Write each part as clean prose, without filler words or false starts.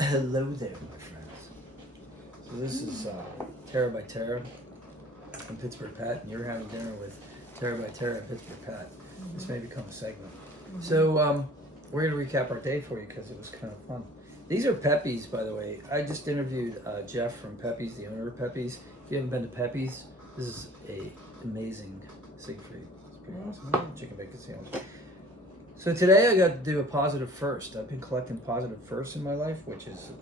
Hello there, my friends. So this is Tara by Tara and Pittsburgh Pat, and you're having dinner with Tara by Tara and Pittsburgh Pat. This may become a segment. So we're going to recap our day for you because it was kind of fun. These are Pepe's, by the way. I just interviewed Jeff from Pepe's, the owner of Pepe's. If you haven't been to Pepe's, this is a amazing Siegfried. It's pretty awesome. Chicken bacon sandwich. So today I got to do a positive first. I've been collecting positive firsts in my life, which is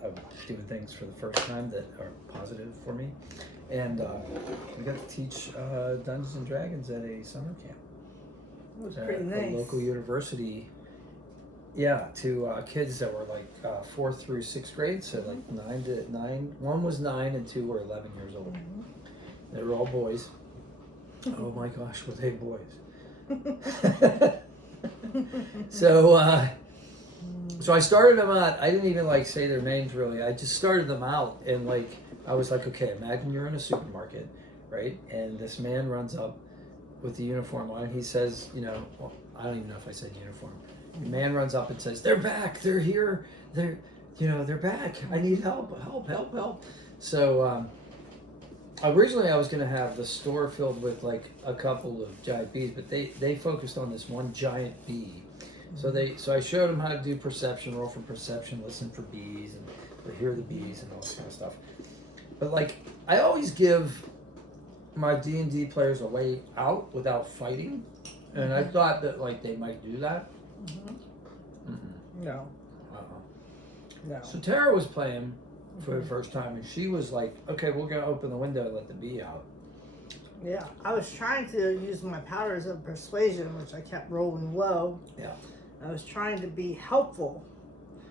doing things for the first time that are positive for me. And we got to teach Dungeons and Dragons at a summer camp. It was pretty nice. A local university. Yeah, to kids that were like 4th through 6th grade, so like 9 to 9. One was 9 and 2 were 11 years old. They were all boys. Oh my gosh, were they boys? So I started them out. I didn't even like say their names really. I just started them out, and like I was like, okay, imagine you're in a supermarket, right? And this man runs up with the uniform on. He says, well, I don't even know if I said uniform. The man runs up and says, "They're back. They're here. They're back. I need help. Help." So originally I was going to have the store filled with like a couple of giant bees, but they focused on this one giant bee. So I showed them how to do perception, roll for perception, listen for bees, and hear the bees and all this kind of stuff. But like I always give my D&D players a way out without fighting, and I thought that like they might do that. No. No. So Tara was playing for the first time, and she was like, okay, we're going to open the window and let the bee out. Yeah, I was trying to use my powers of persuasion, which I kept rolling low. Yeah. I was trying to be helpful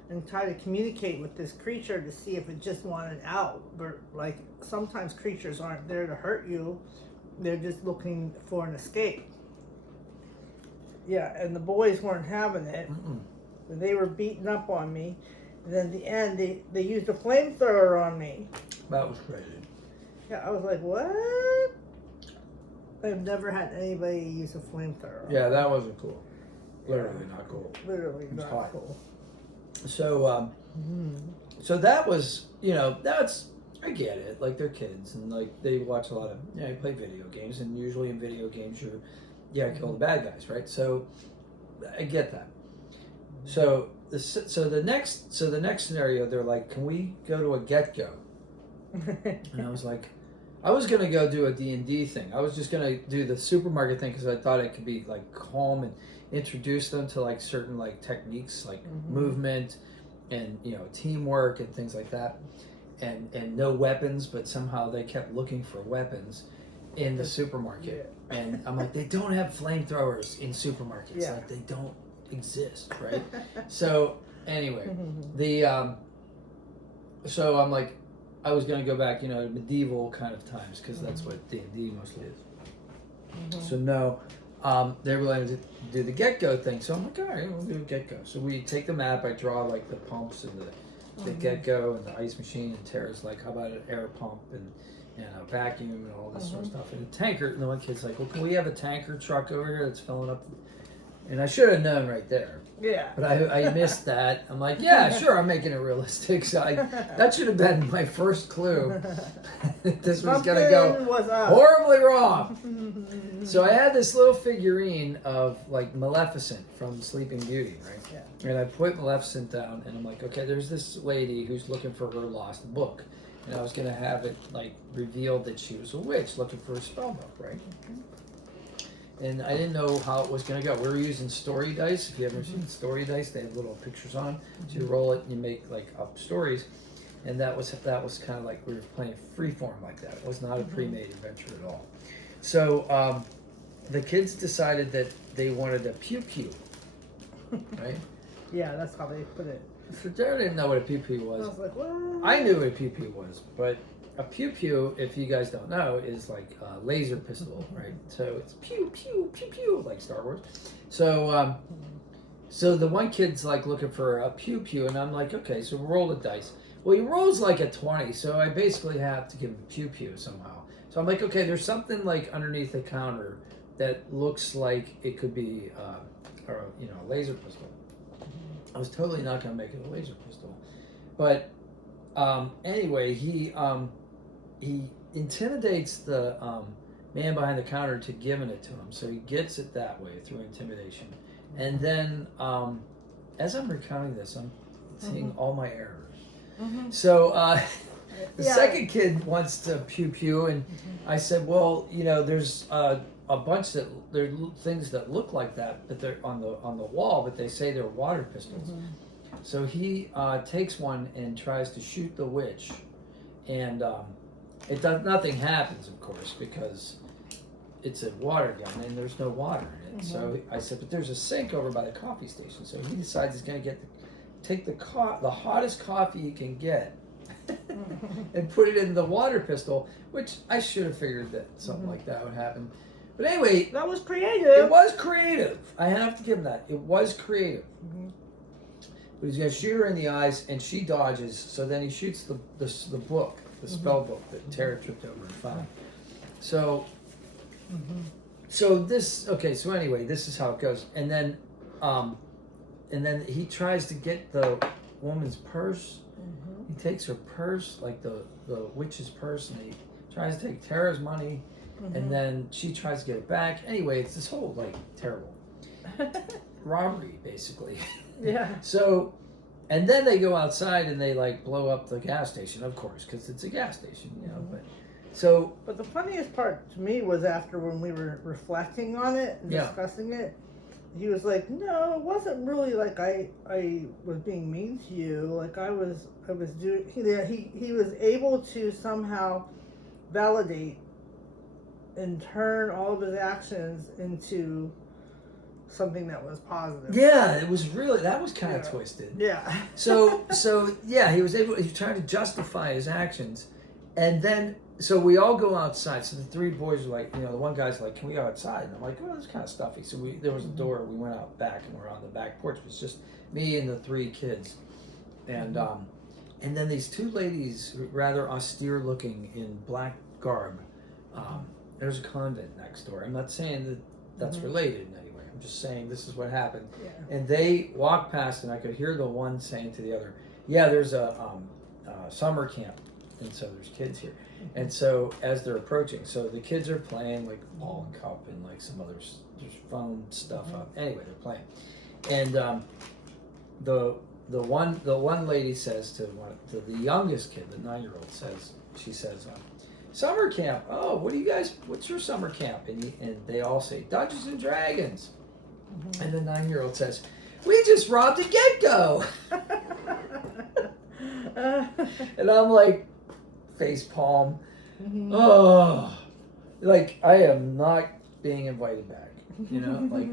and try to communicate with this creature to see if it just wanted out. But like sometimes creatures aren't there to hurt you. They're just looking for an escape. Yeah, and the boys weren't having it. They were beating up on me. And then at the end, they used a flamethrower on me. That was crazy. Yeah, I was like, what? I've never had anybody use a flamethrower. Yeah, that wasn't cool. Literally not cool. Literally not cool. So, so that was, that's, I get it. Like, they're kids, and like they watch a lot of, they play video games, and usually in video games kill the bad guys, right? So, I get that. So the next scenario, they're like, can we go to a get-go? And I was like, I was gonna go do a D&D thing. I was just gonna do the supermarket thing because I thought it could be like calm and introduce them to like certain like techniques, like movement and teamwork and things like that, and no weapons, but somehow they kept looking for weapons in the supermarket. And I'm like, they don't have flamethrowers in supermarkets. Like they don't exist, right? So anyway, so I'm like, I was gonna go back, medieval kind of times because that's what D&D mostly is. So no, they were like to do the get-go thing. So I'm like, all right, we'll do a get-go. So we take the map. I draw like the pumps and the get-go and the ice machine. And Tara's like, how about an air pump and a vacuum and all this sort of stuff. And a tanker. And the one kid's like, well, can we have a tanker truck over here that's filling up? And I should have known right there. Yeah. But I missed that. I'm like, yeah, sure, I'm making it realistic. So that should have been my first clue. This was going to go horribly wrong. So I had this little figurine of like Maleficent from Sleeping Beauty, right? Yeah. And I put Maleficent down, and I'm like, okay, there's this lady who's looking for her lost book. And I was going to have it like revealed that she was a witch looking for a spell book, right? And I didn't know how it was going to go. We were using story dice. If you ever seen story dice, they have little pictures on. So you roll it and you make like up stories. And that was kind of like we were playing freeform like that. It was not a pre-made adventure at all. So the kids decided that they wanted a pew-pew, right? Yeah, that's how they put it. So Dara didn't know what a pew-pew was. I was like, what? I knew what a pew-pew was, but a pew-pew, if you guys don't know, is like a laser pistol, right? So it's pew, pew, pew, pew, like Star Wars. So so the one kid's like looking for a pew-pew, and I'm like, okay, so roll the dice. Well, he rolls like a 20, so I basically have to give him a pew-pew somehow. So I'm like, okay, there's something like underneath the counter that looks like it could be a laser pistol. I was totally not going to make it a laser pistol. but anyway, he intimidates the man behind the counter to giving it to him. So he gets it that way through intimidation. And then as I'm recounting this, I'm seeing all my errors. So the second kid wants to pew pew, and I said, well, there's a bunch that there are things that look like that, but they're on the wall, but they say they're water pistols. So he takes one and tries to shoot the witch, and nothing happens, of course, because it's a water gun and there's no water in it. So I said, but there's a sink over by the coffee station. So he decides he's going to take the hottest coffee you can get and put it in the water pistol, which I should have figured that something like that would happen. But anyway, that was creative. It was creative. I have to give him that. It was creative. But he's going to shoot her in the eyes, and she dodges. So then he shoots the book, the spell book that Tara tripped over and found. So, so anyway, this is how it goes. And then he tries to get the woman's purse. He takes her purse, like the witch's purse, and he tries to take Tara's money, and then she tries to get it back. Anyway, it's this whole terrible robbery, basically. Yeah. So, and then they go outside and they blow up the gas station, of course, because it's a gas station, But the funniest part to me was after when we were reflecting on it and discussing it. He was like, no, it wasn't really like I was being mean to you. Like I was doing. He was able to somehow validate and turn all of his actions into something that was positive. Yeah, it was that was kind of twisted. Yeah. So yeah, he was trying to justify his actions, and then. So we all go outside. So the three boys are like, the one guy's like, can we go outside? And I'm like, well, it's kind of stuffy. So there was a door. We went out back, and we're on the back porch. It was just me and the three kids. And then these two ladies, rather austere looking in black garb. There's a convent next door. I'm not saying that that's related in any way. I'm just saying this is what happened. Yeah. And they walked past, and I could hear the one saying to the other, yeah, there's a summer camp. And so there's kids here. And so as they're approaching, so the kids are playing ball and cup and some other there's phone stuff up. Anyway, they're playing. And the one lady says to the youngest kid, the 9-year-old she says, summer camp. Oh, what's your summer camp? And they all say, Dungeons and Dragons. And the 9-year-old says, we just robbed a get-go. And I'm like, face palm. Oh, I am not being invited back.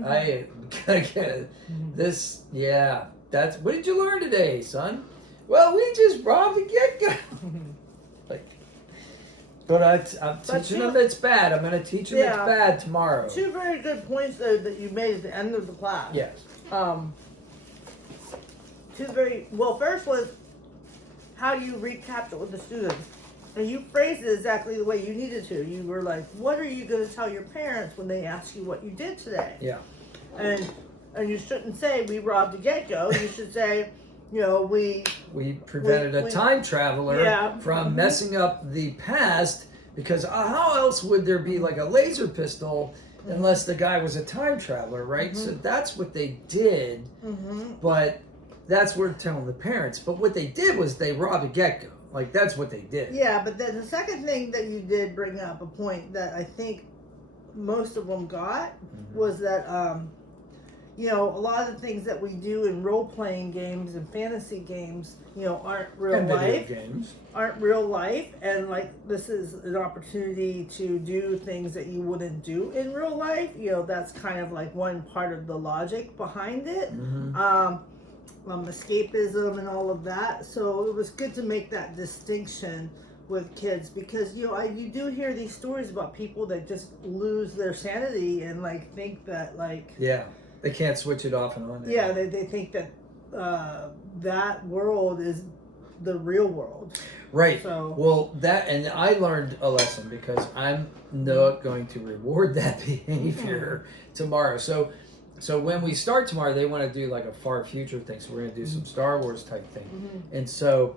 I am gonna get this. Yeah, what did you learn today, son? Well, we just robbed a get-go. But I'm teaching them it's bad. I'm gonna teach them it's bad tomorrow. Two very good points though that you made at the end of the class. Yes. First was how you recapture with the students. And you phrased it exactly the way you needed to. You were like, what are you going to tell your parents when they ask you what you did today? Yeah. And you shouldn't say, we robbed a get-go. You should say, we prevented a time traveler from messing up the past, because how else would there be a laser pistol unless the guy was a time traveler, right? So that's what they did, but that's what we're telling the parents. But what they did was they robbed a get-go. That's what they did. Yeah, but then the second thing that you did bring up, a point that I think most of them got, was that, a lot of the things that we do in role-playing games and fantasy games, aren't real life. Video games. Aren't real life. And, this is an opportunity to do things that you wouldn't do in real life. That's kind of one part of the logic behind it. Escapism and all of that. So it was good to make that distinction with kids, because you do hear these stories about people that just lose their sanity and think that they can't switch it off and on. Yeah, they think that that world is the real world. Right. So and I learned a lesson, because I'm not going to reward that behavior tomorrow. So So when we start tomorrow, they want to do like a far future thing. So we're going to do some Star Wars type thing. And so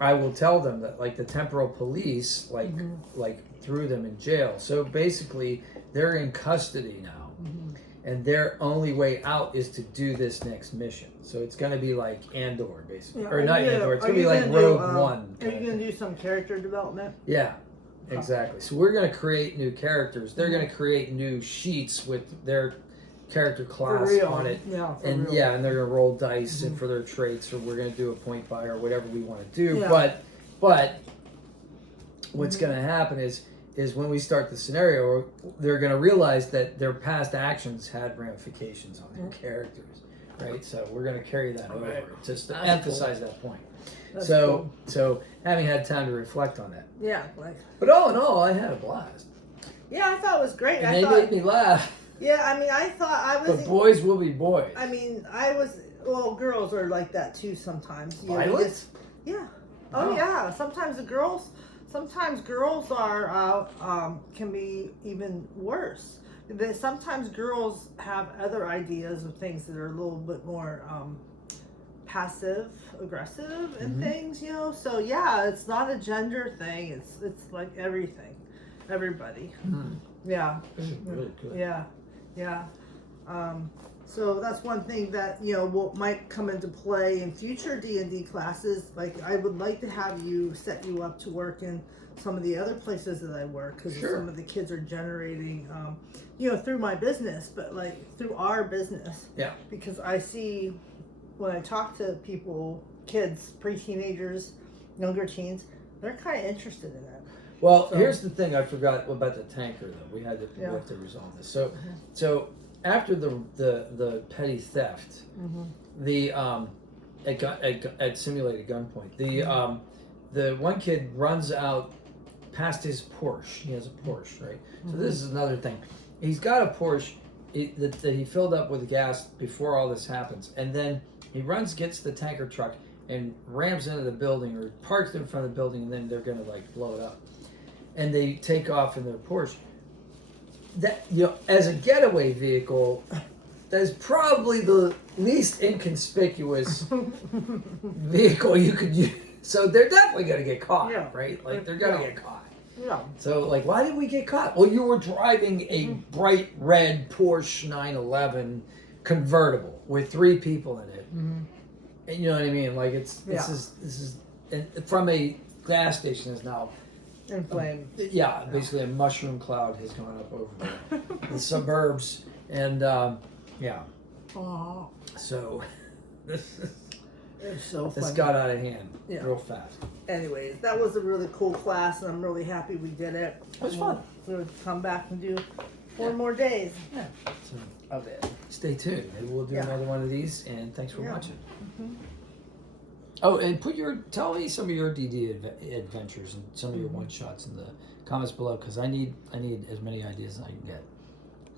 I will tell them that like the temporal police like threw them in jail. So basically they're in custody now. And their only way out is to do this next mission. So it's going to be like Andor, basically. Yeah, Or not Andor. It's going to be like Rogue One. Are you going to do some character development? Yeah, exactly. So we're going to create new characters. They're going to create new sheets with their character class on it. Yeah, and real. yeah, and they're going to roll dice and for their traits, or we're going to do a point buy or whatever we want to do. Yeah. But what's going to happen is when we start the scenario, they're going to realize that their past actions had ramifications on their characters, right? So we're going to carry that over just to emphasize that point. That's So cool. so having had time to reflect on that, Yeah, like but all in all, I had a blast. yeah, I thought it was great. And I they thought, made me laugh. yeah, I mean, I thought I was. But boys will be boys. I mean, I was. Well, girls are like that too sometimes. You know, Violent? yeah. Oh Wow. yeah. Sometimes girls are can be even worse. Sometimes girls have other ideas of things that are a little bit more passive aggressive and things, you know. So yeah, it's not a gender thing. It's like everything, everybody. Yeah. This is really good. Yeah. So that's one thing that, you know, might come into play in future D&D classes. Like, I would like to have you set you up to work in some of the other places that I work, because some of the kids are generating, you know, through my business, but like through our business. Yeah. Because I see when I talk to people, kids, pre-teenagers, younger teens, they're kind of interested in it. Well, here's the thing I forgot about the tanker though. We had to Yeah. we have to resolve this. So after the petty theft, the at simulated gunpoint, the one kid runs out past his Porsche. He has a Porsche, right? So this is another thing. He's got a Porsche that he filled up with gas before all this happens, and then he gets the tanker truck and rams into the building or parks in front of the building, and then they're gonna like blow it up, and they take off in their Porsche. That, you know, as a getaway vehicle, that is probably the least inconspicuous vehicle you could use. So they're definitely gonna get caught, right? Like they're gonna get caught. Yeah. So like, why did we get caught? Well, you were driving a bright red Porsche 911 convertible with 3 people in it. And you know what I mean? Like this is and from a gas station is now Inflamed. basically a mushroom cloud has gone up over the suburbs, and so It's so this funny. got out of hand real fast. Anyways, that was a really cool class, and I'm really happy we did it. It was fun. We'll come back and do 4 more days Yeah. So of it. stay tuned. Maybe we'll do another one of these, and thanks for Yeah. watching. Oh, and tell me some of your DD adventures and some of your one shots in the comments below, because I need as many ideas as I can get.